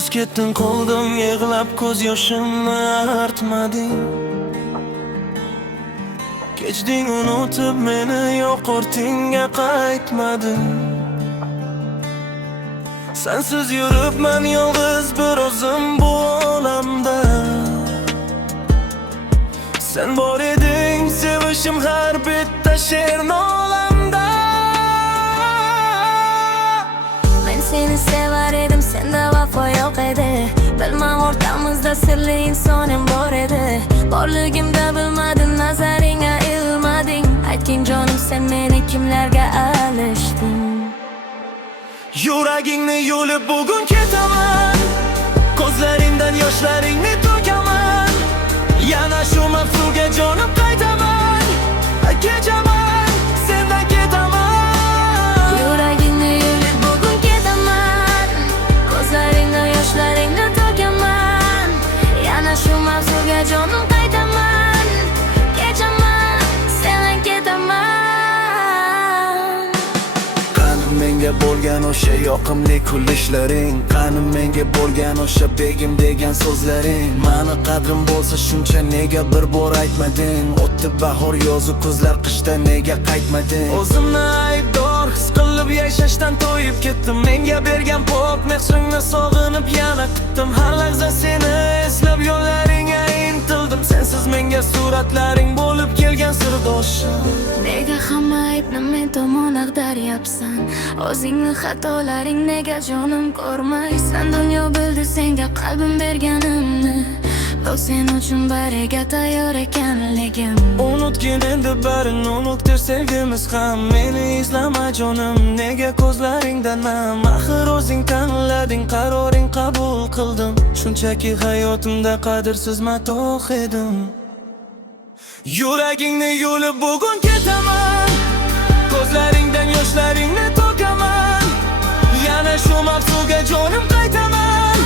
Biz ketding qoldim yig'lab ko'z yoshimni artmading. Kechding unutib meni yo'q ortingga qaytmading. Sensiz yuribman yolg'iz bir o'zim bu olamda. Sen bor eding sevishim har bitta she'r olamda. Men seni sevar edim, senda vafo yo'q edi. Bilmam o'rtamizda sirli insonim bor edi. Borligimda bilmading, nazaringga ilmading. Aytgin jonim, sen meni kimlarga alishding? Yuragingni yulib bugun ketaman, ko'zlaringdan yoshlaringni to'kaman. Yana shu mavzuga jonim qaytaman, kechaman, sendan ketaman. Yuragingni yulib bugun ketaman, ko'zlaringdan yoshlaringni to'kaman. Yana shu mavzuga jonim qaytaman, kechaman, sendan ketaman. Menga bo'lgan o'sha yoqimli kulishlaring, qani menga bo'lgan o'sha begim degan so'zlaring. Mani qadrim bo'lsa shuncha nega bir bor aytmading? O'tdi bahor, yozu kuzlar, qishda nega qaytmading? O'zimni aybdor his qilib yashashdan to'yib ketdim. Menga bergan pok mehringni sog'inib yana kutdim. Har lahza seni eslab yo'llaringga intildim. Sensiz menga suratlaring bo'lib kelgan sirdoshim. Nega hamma aybni men tomon ag'daryapsan? O'zingni xatolaring nega jonim ko'rmaysan? Dunyo bildi senga qalbim berganimni. Biroq sen uchun bariga tayyor ekanligim. Unutgin endi barini, unutdir sevgimiz ham. Meni izlama jonim, nega ko'zlaringdan nam? Axir o'zing tanlading, qaroring qabul qildim. Shunchaki hayotimda qadrsiz matoh edim. Yuragingni yulib bugun ketaman, ko'zlaringdan yoshlaringni to'kaman. Yana shu mavzuga jonim qaytaman,